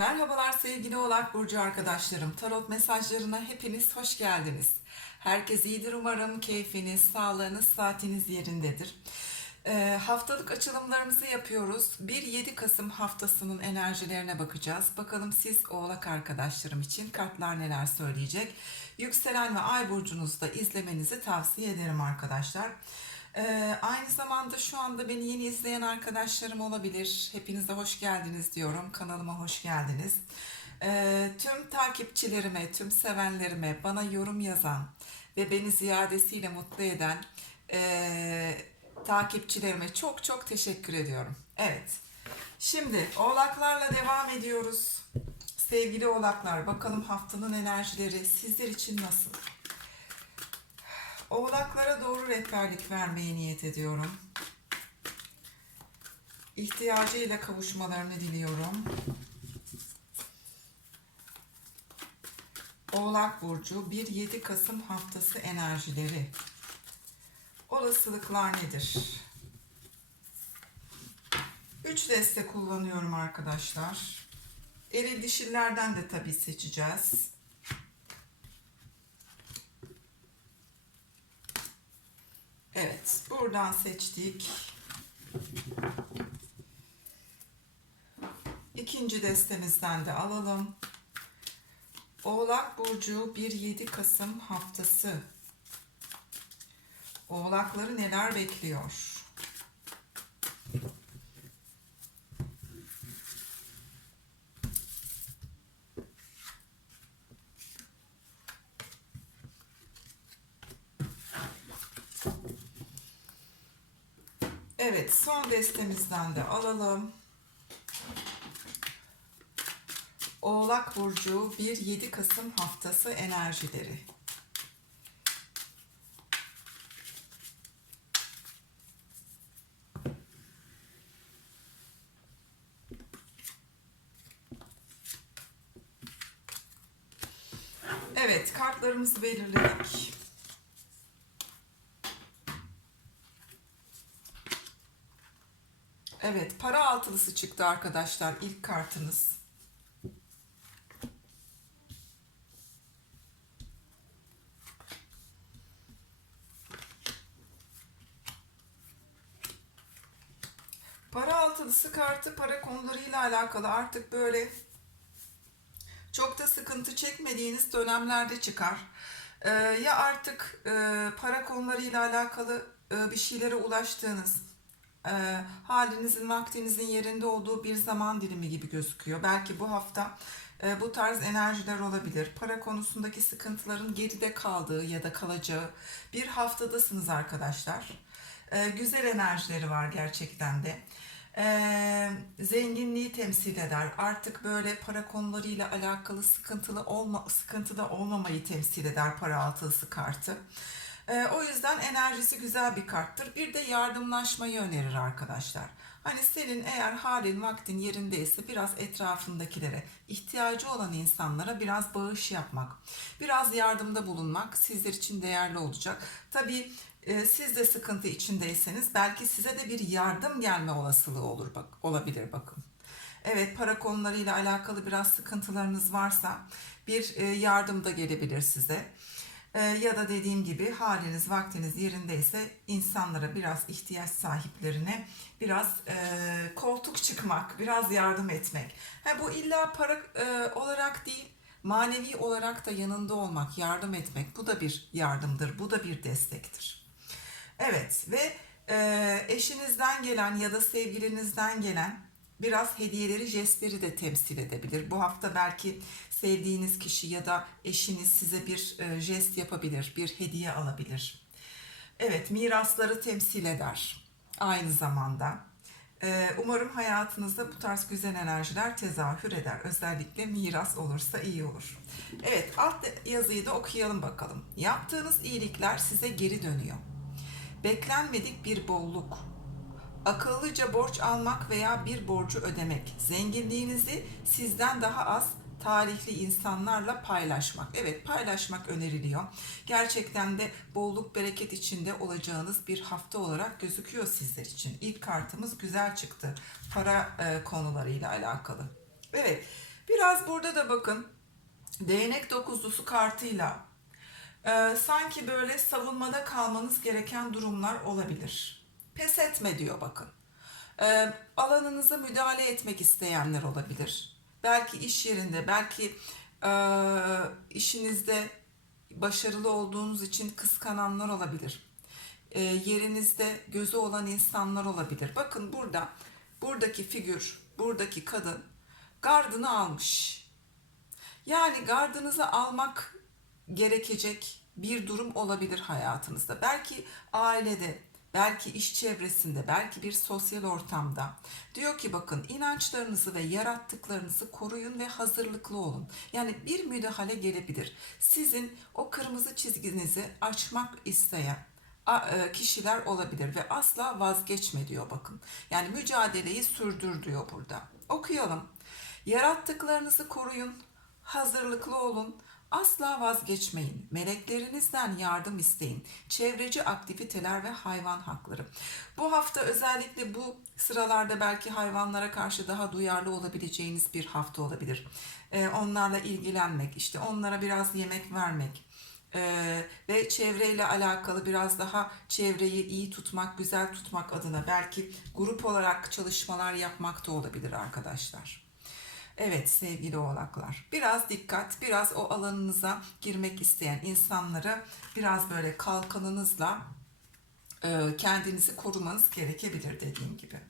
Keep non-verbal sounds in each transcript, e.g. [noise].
Merhabalar sevgili Oğlak Burcu arkadaşlarım. Tarot mesajlarına hepiniz hoş geldiniz. Herkes iyidir umarım. Keyfiniz, sağlığınız, saatiniz yerindedir. Ee, haftalık açılımlarımızı yapıyoruz. 1-7 Kasım haftasının enerjilerine bakacağız. Bakalım siz Oğlak arkadaşlarım için kartlar neler söyleyecek. Yükselen ve Ay burcunuzda izlemenizi tavsiye ederim arkadaşlar. Ee, aynı zamanda şu anda beni yeni izleyen arkadaşlarım olabilir. Hepinize hoş geldiniz diyorum. Kanalıma hoş geldiniz. Ee, tüm takipçilerime, tüm sevenlerime, bana yorum yazan ve beni ziyadesiyle mutlu eden ee, takipçilerime çok çok teşekkür ediyorum. Evet. Şimdi oğlaklarla devam ediyoruz. Sevgili oğlaklar bakalım haftanın enerjileri sizler için nasıl? Oğlaklara doğru rehberlik vermeye niyet ediyorum. İhtiyacıyla kavuşmalarını diliyorum. Oğlak Burcu 1-7 Kasım haftası enerjileri. Olasılıklar nedir? 3 deste kullanıyorum arkadaşlar. Eril dişillerden de tabii seçeceğiz. Evet, buradan seçtik. İkinci destemizden de alalım. Oğlak Burcu 1-7 Kasım haftası. Oğlakları neler bekliyor? Evet, son destemizden de alalım. Oğlak Burcu 1-7 Kasım haftası enerjileri. Evet, kartlarımızı belirledik. Evet, para altılısı çıktı arkadaşlar ilk kartınız. Para altılısı kartı para konularıyla alakalı artık böyle çok da sıkıntı çekmediğiniz dönemlerde çıkar. Ee, ya artık e, para konularıyla alakalı e, bir şeylere ulaştığınız, e, halinizin, vaktinizin yerinde olduğu bir zaman dilimi gibi gözüküyor. Belki bu hafta e, bu tarz enerjiler olabilir. Para konusundaki sıkıntıların geride kaldığı ya da kalacağı bir haftadasınız arkadaşlar. E, güzel enerjileri var gerçekten de. E, zenginliği temsil eder. Artık böyle para konularıyla alakalı sıkıntılı olma, sıkıntıda olmamayı temsil eder para altılısı kartı. Ee, o yüzden enerjisi güzel bir karttır. Bir de yardımlaşmayı önerir arkadaşlar. Hani senin eğer halin vaktin yerindeyse biraz etrafındakilere, ihtiyacı olan insanlara biraz bağış yapmak, biraz yardımda bulunmak sizler için değerli olacak. Tabii e, siz de sıkıntı içindeyseniz belki size de bir yardım gelme olasılığı olur bak olabilir bakın. Evet para konularıyla alakalı biraz sıkıntılarınız varsa bir e, yardım da gelebilir size. Ee, ya da dediğim gibi haliniz vaktiniz yerindeyse insanlara biraz ihtiyaç sahiplerine biraz e, koltuk çıkmak, biraz yardım etmek. Ha, bu illa para e, olarak değil, manevi olarak da yanında olmak, yardım etmek bu da bir yardımdır, bu da bir destektir. Evet ve e, eşinizden gelen ya da sevgilinizden gelen biraz hediyeleri, jestleri de temsil edebilir. Bu hafta belki sevdiğiniz kişi ya da eşiniz size bir e, jest yapabilir, bir hediye alabilir. Evet, mirasları temsil eder aynı zamanda. E, umarım hayatınızda bu tarz güzel enerjiler tezahür eder. Özellikle miras olursa iyi olur. Evet, alt yazıyı da okuyalım bakalım. Yaptığınız iyilikler size geri dönüyor. Beklenmedik bir bolluk, akıllıca borç almak veya bir borcu ödemek, zenginliğinizi sizden daha az talihli insanlarla paylaşmak. Evet paylaşmak öneriliyor. Gerçekten de bolluk bereket içinde olacağınız bir hafta olarak gözüküyor sizler için. İlk kartımız güzel çıktı. Para e, konularıyla alakalı. Evet bir biraz burada da bakın değnek dokuzlusu kartıyla e, sanki böyle savunmada kalmanız gereken durumlar olabilir. Pes etme diyor bakın. E, alanınıza müdahale etmek isteyenler olabilir. Belki iş yerinde, belki e, işinizde başarılı olduğunuz için kıskananlar olabilir. E, yerinizde gözü olan insanlar olabilir. Bakın burada, buradaki figür, buradaki kadın gardını almış. Yani gardınızı almak gerekecek bir durum olabilir hayatınızda. Belki ailede, belki iş çevresinde, belki bir sosyal ortamda. Diyor ki bakın inançlarınızı ve yarattıklarınızı koruyun ve hazırlıklı olun. Yani bir müdahale gelebilir. Sizin o kırmızı çizginizi açmak isteyen e, kişiler olabilir ve asla vazgeçme diyor bakın. Yani mücadeleyi sürdür diyor burada. Okuyalım. Yarattıklarınızı koruyun, hazırlıklı olun, asla vazgeçmeyin. Meleklerinizden yardım isteyin. Çevreci aktiviteler ve hayvan hakları. Bu hafta özellikle bu sıralarda belki hayvanlara karşı daha duyarlı olabileceğiniz bir hafta olabilir. Ee, onlarla ilgilenmek, işte onlara biraz yemek vermek, ee, ve çevreyle alakalı biraz daha çevreyi iyi tutmak, güzel tutmak adına belki grup olarak çalışmalar yapmak da olabilir arkadaşlar. Evet sevgili oğlaklar. Biraz dikkat, biraz o alanınıza girmek isteyen insanlara biraz böyle kalkanınızla e, kendinizi korumanız gerekebilir dediğim gibi.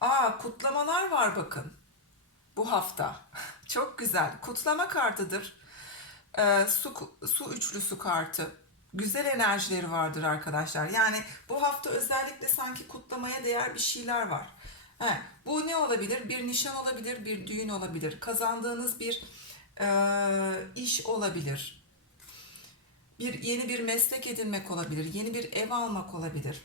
Aa kutlamalar var bakın. Bu hafta. [laughs] Çok güzel. Kutlama kartıdır. Ee, su, su üçlüsü kartı. Güzel enerjileri vardır arkadaşlar. Yani bu hafta özellikle sanki kutlamaya değer bir şeyler var. He, bu ne olabilir? Bir nişan olabilir, bir düğün olabilir. Kazandığınız bir e, iş olabilir. Bir yeni bir meslek edinmek olabilir, yeni bir ev almak olabilir.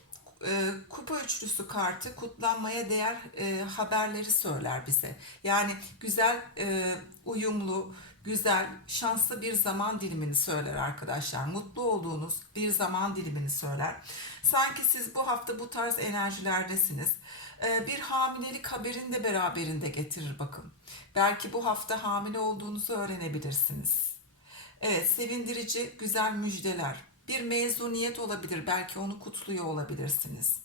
E, kupa üçlüsü kartı kutlanmaya değer e, haberleri söyler bize. Yani güzel, e, uyumlu, güzel, şanslı bir zaman dilimini söyler arkadaşlar. Mutlu olduğunuz bir zaman dilimini söyler. Sanki siz bu hafta bu tarz enerjilerdesiniz. Ee, bir hamilelik haberini de beraberinde getirir bakın. Belki bu hafta hamile olduğunuzu öğrenebilirsiniz. Evet, sevindirici, güzel müjdeler. Bir mezuniyet olabilir, belki onu kutluyor olabilirsiniz.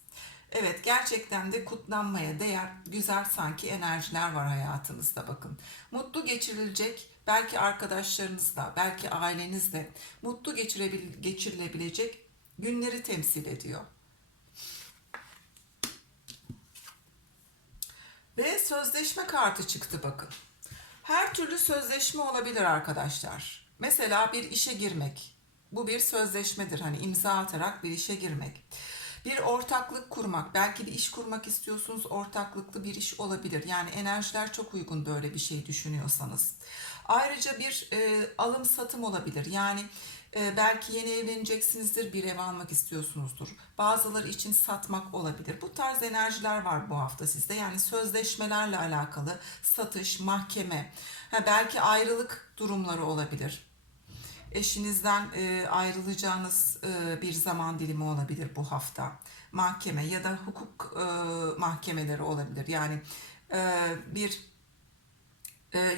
Evet, gerçekten de kutlanmaya değer, güzel sanki enerjiler var hayatınızda bakın. Mutlu geçirilecek, belki arkadaşlarınızla, belki ailenizle mutlu geçirilebilecek günleri temsil ediyor. Ve sözleşme kartı çıktı bakın. Her türlü sözleşme olabilir arkadaşlar. Mesela bir işe girmek. Bu bir sözleşmedir. Hani imza atarak bir işe girmek. Bir ortaklık kurmak. Belki bir iş kurmak istiyorsunuz. Ortaklıklı bir iş olabilir. Yani enerjiler çok uygun böyle bir şey düşünüyorsanız. Ayrıca bir e, alım satım olabilir. Yani e, belki yeni evleneceksinizdir, bir ev almak istiyorsunuzdur. Bazıları için satmak olabilir. Bu tarz enerjiler var bu hafta sizde. Yani sözleşmelerle alakalı satış, mahkeme, ha, belki ayrılık durumları olabilir. Eşinizden e, ayrılacağınız e, bir zaman dilimi olabilir bu hafta. Mahkeme ya da hukuk e, mahkemeleri olabilir. Yani e, bir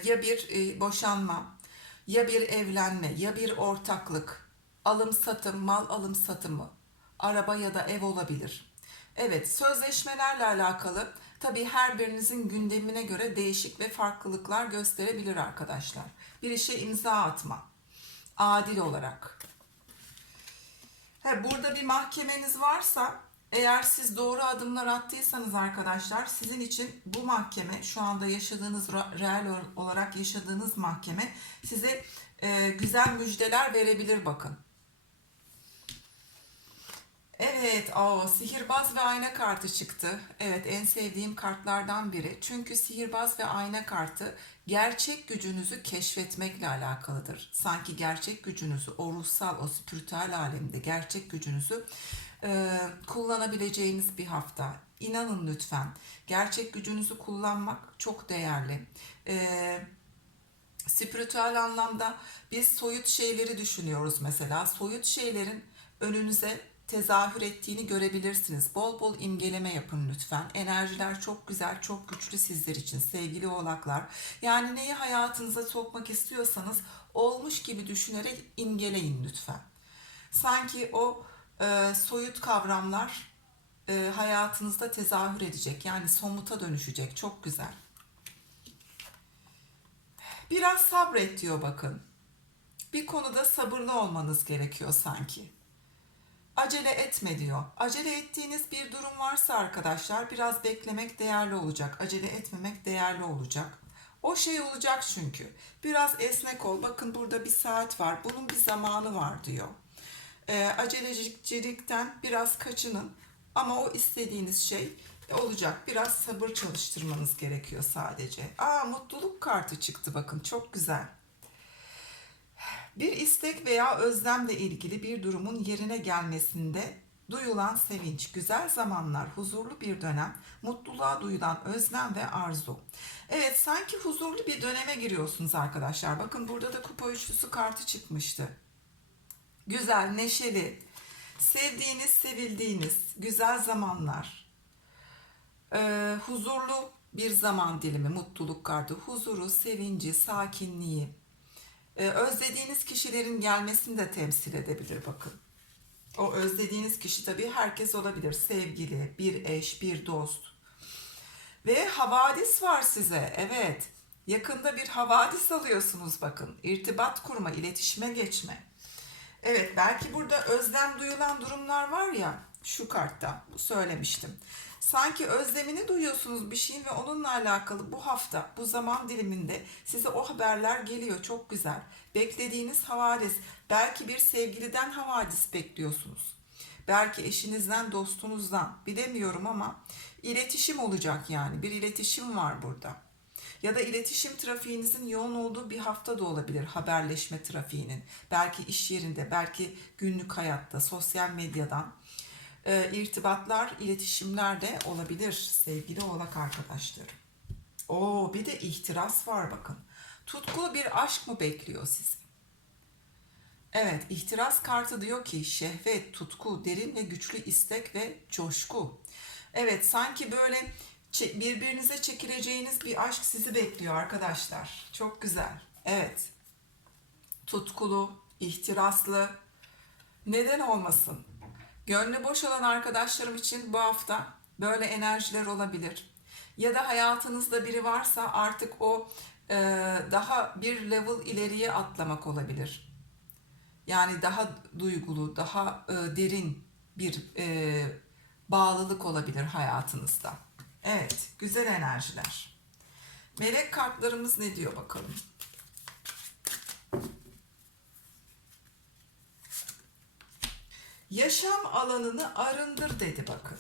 ya bir e, boşanma ya bir evlenme ya bir ortaklık, alım satım, mal alım satımı, araba ya da ev olabilir. Evet, sözleşmelerle alakalı tabii her birinizin gündemine göre değişik ve farklılıklar gösterebilir arkadaşlar. Bir işe imza atma, adil olarak. He, burada bir mahkemeniz varsa eğer siz doğru adımlar attıysanız arkadaşlar sizin için bu mahkeme şu anda yaşadığınız reel olarak yaşadığınız mahkeme size e, güzel müjdeler verebilir bakın. Evet, o sihirbaz ve ayna kartı çıktı. Evet, en sevdiğim kartlardan biri. Çünkü sihirbaz ve ayna kartı gerçek gücünüzü keşfetmekle alakalıdır. Sanki gerçek gücünüzü, o ruhsal, o spiritüel alemde gerçek gücünüzü e, kullanabileceğiniz bir hafta. İnanın lütfen. Gerçek gücünüzü kullanmak çok değerli. E, spiritüel anlamda biz soyut şeyleri düşünüyoruz mesela. Soyut şeylerin önünüze tezahür ettiğini görebilirsiniz. Bol bol imgeleme yapın lütfen. Enerjiler çok güzel, çok güçlü sizler için sevgili oğlaklar. Yani neyi hayatınıza sokmak istiyorsanız olmuş gibi düşünerek imgeleyin lütfen. Sanki o e, soyut kavramlar e, hayatınızda tezahür edecek. Yani somuta dönüşecek. Çok güzel. Biraz sabret diyor bakın. Bir konuda sabırlı olmanız gerekiyor sanki. Acele etme diyor. Acele ettiğiniz bir durum varsa arkadaşlar biraz beklemek değerli olacak. Acele etmemek değerli olacak. O şey olacak çünkü. Biraz esnek ol. Bakın burada bir saat var. Bunun bir zamanı var diyor. Ee, acelecilikten biraz kaçının. Ama o istediğiniz şey olacak. Biraz sabır çalıştırmanız gerekiyor sadece. Aa mutluluk kartı çıktı bakın. Çok güzel. Bir istek veya özlemle ilgili bir durumun yerine gelmesinde duyulan sevinç, güzel zamanlar, huzurlu bir dönem, mutluluğa duyulan özlem ve arzu. Evet, sanki huzurlu bir döneme giriyorsunuz arkadaşlar. Bakın burada da kupa üçlüsü kartı çıkmıştı. Güzel, neşeli, sevdiğiniz, sevildiğiniz, güzel zamanlar, ee, huzurlu bir zaman dilimi, mutluluk kartı, huzuru, sevinci, sakinliği, ee, özlediğiniz kişilerin gelmesini de temsil edebilir bakın. O özlediğiniz kişi tabii herkes olabilir. Sevgili, bir eş, bir dost. Ve havadis var size. Evet. Yakında bir havadis alıyorsunuz bakın. İrtibat kurma, iletişime geçme. Evet belki burada özlem duyulan durumlar var ya şu kartta söylemiştim. Sanki özlemini duyuyorsunuz bir şeyin ve onunla alakalı bu hafta bu zaman diliminde size o haberler geliyor çok güzel. Beklediğiniz havadis belki bir sevgiliden havadis bekliyorsunuz. Belki eşinizden dostunuzdan bilemiyorum ama iletişim olacak yani bir iletişim var burada. Ya da iletişim trafiğinizin yoğun olduğu bir hafta da olabilir haberleşme trafiğinin. Belki iş yerinde, belki günlük hayatta, sosyal medyadan e, irtibatlar, iletişimler de olabilir sevgili oğlak arkadaşlarım. Oo bir de ihtiras var bakın. Tutkulu bir aşk mı bekliyor sizi? Evet, ihtiras kartı diyor ki şehvet, tutku, derin ve güçlü istek ve coşku. Evet, sanki böyle birbirinize çekileceğiniz bir aşk sizi bekliyor arkadaşlar. Çok güzel. Evet. Tutkulu, ihtiraslı. Neden olmasın? Gönlü boş olan arkadaşlarım için bu hafta böyle enerjiler olabilir. Ya da hayatınızda biri varsa artık o e, daha bir level ileriye atlamak olabilir. Yani daha duygulu, daha e, derin bir e, bağlılık olabilir hayatınızda. Evet, güzel enerjiler. Melek kartlarımız ne diyor bakalım. Yaşam alanını arındır dedi bakın.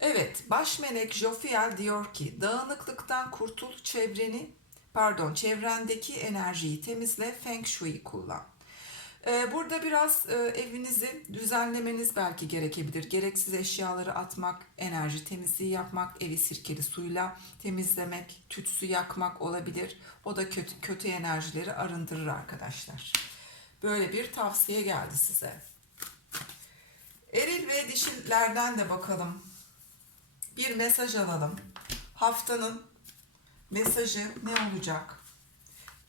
Evet, baş melek Jofiel diyor ki dağınıklıktan kurtul çevreni, pardon çevrendeki enerjiyi temizle, Feng Shui kullan. Ee, Burada biraz e, evinizi düzenlemeniz belki gerekebilir. Gereksiz eşyaları atmak, enerji temizliği yapmak, evi sirkeli suyla temizlemek, tütsü yakmak olabilir. O da kötü, kötü enerjileri arındırır arkadaşlar. Böyle bir tavsiye geldi size. Eril ve dişillerden de bakalım. Bir mesaj alalım. Haftanın mesajı ne olacak?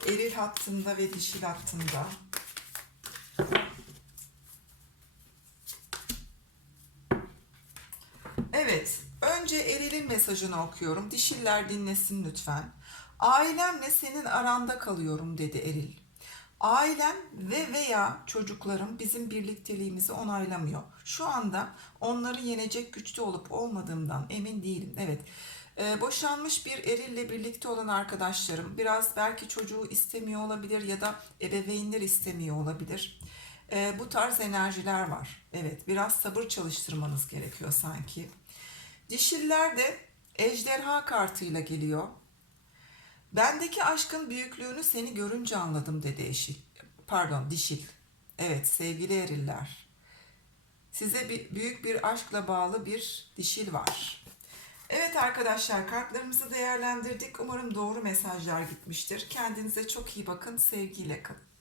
Eril hattında ve dişil hattında. Evet, önce Eril'in mesajını okuyorum. Dişiller dinlesin lütfen. Ailemle senin aranda kalıyorum dedi Eril. Ailem ve veya çocuklarım bizim birlikteliğimizi onaylamıyor. Şu anda onları yenecek güçte olup olmadığımdan emin değilim. Evet, e, boşanmış bir erille birlikte olan arkadaşlarım biraz belki çocuğu istemiyor olabilir ya da ebeveynler istemiyor olabilir. E, bu tarz enerjiler var. Evet, biraz sabır çalıştırmanız gerekiyor sanki. Dişiller de ejderha kartıyla geliyor. Bendeki aşkın büyüklüğünü seni görünce anladım dedi eşil. Pardon dişil. Evet sevgili eriller. Size bir, büyük bir aşkla bağlı bir dişil var. Evet arkadaşlar kartlarımızı değerlendirdik. Umarım doğru mesajlar gitmiştir. Kendinize çok iyi bakın. Sevgiyle kalın.